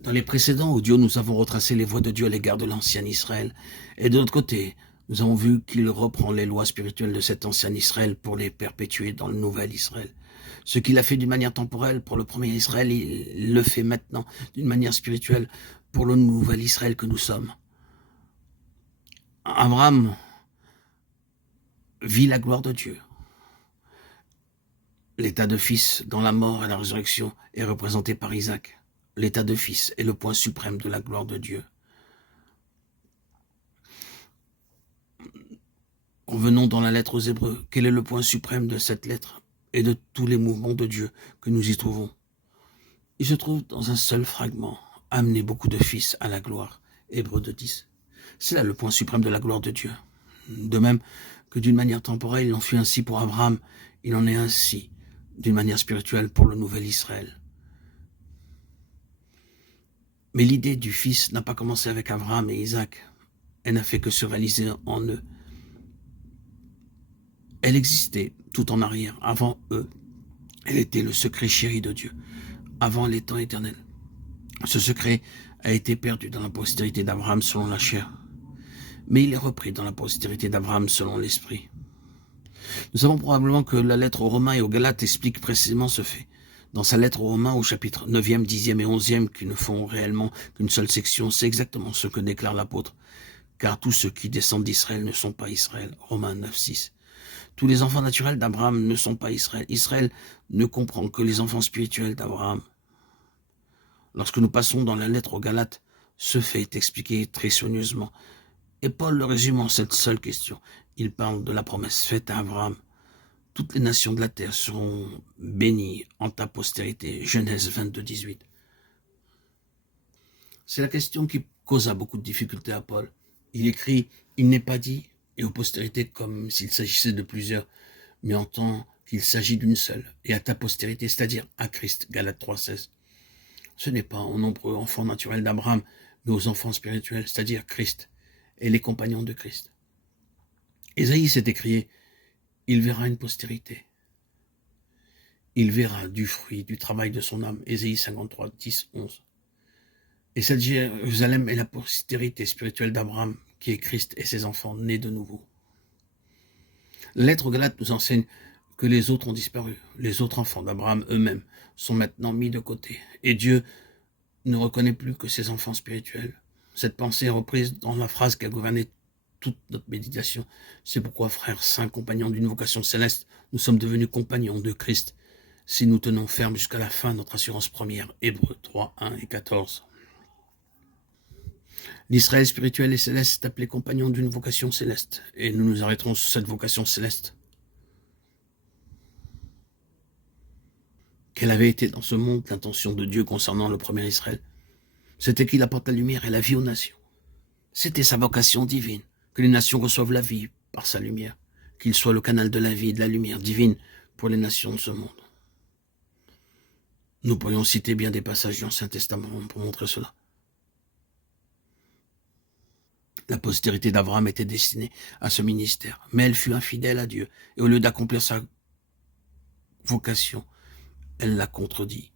Dans les précédents audios, nous avons retracé les voies de Dieu à l'égard de l'ancien Israël. Et de l'autre côté, nous avons vu qu'il reprend les lois spirituelles de cet ancien Israël pour les perpétuer dans le nouvel Israël. Ce qu'il a fait d'une manière temporelle pour le premier Israël, il le fait maintenant d'une manière spirituelle pour le nouvel Israël que nous sommes. Abraham vit la gloire de Dieu. L'état de fils dans la mort et la résurrection est représenté par Isaac. L'état de fils est le point suprême de la gloire de Dieu. Revenons dans la lettre aux Hébreux. Quel est le point suprême de cette lettre et de tous les mouvements de Dieu que nous y trouvons? Il se trouve dans un seul fragment. Amener beaucoup de fils à la gloire. Hébreux 2:10. C'est là le point suprême de la gloire de Dieu. De même que d'une manière temporelle, il en fut ainsi pour Abraham, il en est ainsi d'une manière spirituelle pour le nouvel Israël. Mais l'idée du fils n'a pas commencé avec Abraham et Isaac. Elle n'a fait que se réaliser en eux. Elle existait tout en arrière, avant eux. Elle était le secret chéri de Dieu, avant les temps éternels. Ce secret a été perdu dans la postérité d'Abraham selon la chair, mais il est repris dans la postérité d'Abraham selon l'esprit. Nous savons probablement que la lettre aux Romains et aux Galates explique précisément ce fait. Dans sa lettre aux Romains, au chapitre 9e, 10e et 11e, qui ne font réellement qu'une seule section, c'est exactement ce que déclare l'apôtre. Car tous ceux qui descendent d'Israël ne sont pas Israël. Romains 9:6. Tous les enfants naturels d'Abraham ne sont pas Israël. Israël ne comprend que les enfants spirituels d'Abraham. Lorsque nous passons dans la lettre aux Galates, ce fait est expliqué très soigneusement. Et Paul le résume en cette seule question. Il parle de la promesse faite à Abraham. Toutes les nations de la terre seront bénies en ta postérité. Genèse 22:18. C'est la question qui causa beaucoup de difficultés à Paul. Il écrit « Il n'est pas dit » et aux postérités comme s'il s'agissait de plusieurs, mais en tant qu'il s'agit d'une seule, et à ta postérité, c'est-à-dire à Christ, Galates 3:16. Ce n'est pas aux nombreux enfants naturels d'Abraham, mais aux enfants spirituels, c'est-à-dire Christ, et les compagnons de Christ. Ésaïe s'est écrié « Il verra une postérité. Il verra du fruit, du travail de son âme. » Ésaïe 53, 10, 11. Et cette Jérusalem est la postérité spirituelle d'Abraham, qui est Christ et ses enfants nés de nouveau. La lettre aux Galates nous enseigne que les autres ont disparu. Les autres enfants d'Abraham eux-mêmes sont maintenant mis de côté. Et Dieu ne reconnaît plus que ses enfants spirituels. Cette pensée est reprise dans la phrase qui a gouverné toute notre méditation. C'est pourquoi, frères saints, compagnons d'une vocation céleste, nous sommes devenus compagnons de Christ, si nous tenons ferme jusqu'à la fin notre assurance première. Hébreux 3, 1 et 14. L'Israël spirituel et céleste est appelé compagnon d'une vocation céleste, et nous nous arrêterons sur cette vocation céleste. Quelle avait été dans ce monde l'intention de Dieu concernant le premier Israël? C'était qu'il apporte la lumière et la vie aux nations. C'était sa vocation divine, que les nations reçoivent la vie par sa lumière, qu'il soit le canal de la vie et de la lumière divine pour les nations de ce monde. Nous pourrions citer bien des passages du Ancien Testament pour montrer cela. La postérité d'Abraham était destinée à ce ministère, mais elle fut infidèle à Dieu, et au lieu d'accomplir sa vocation, elle l'a contredit.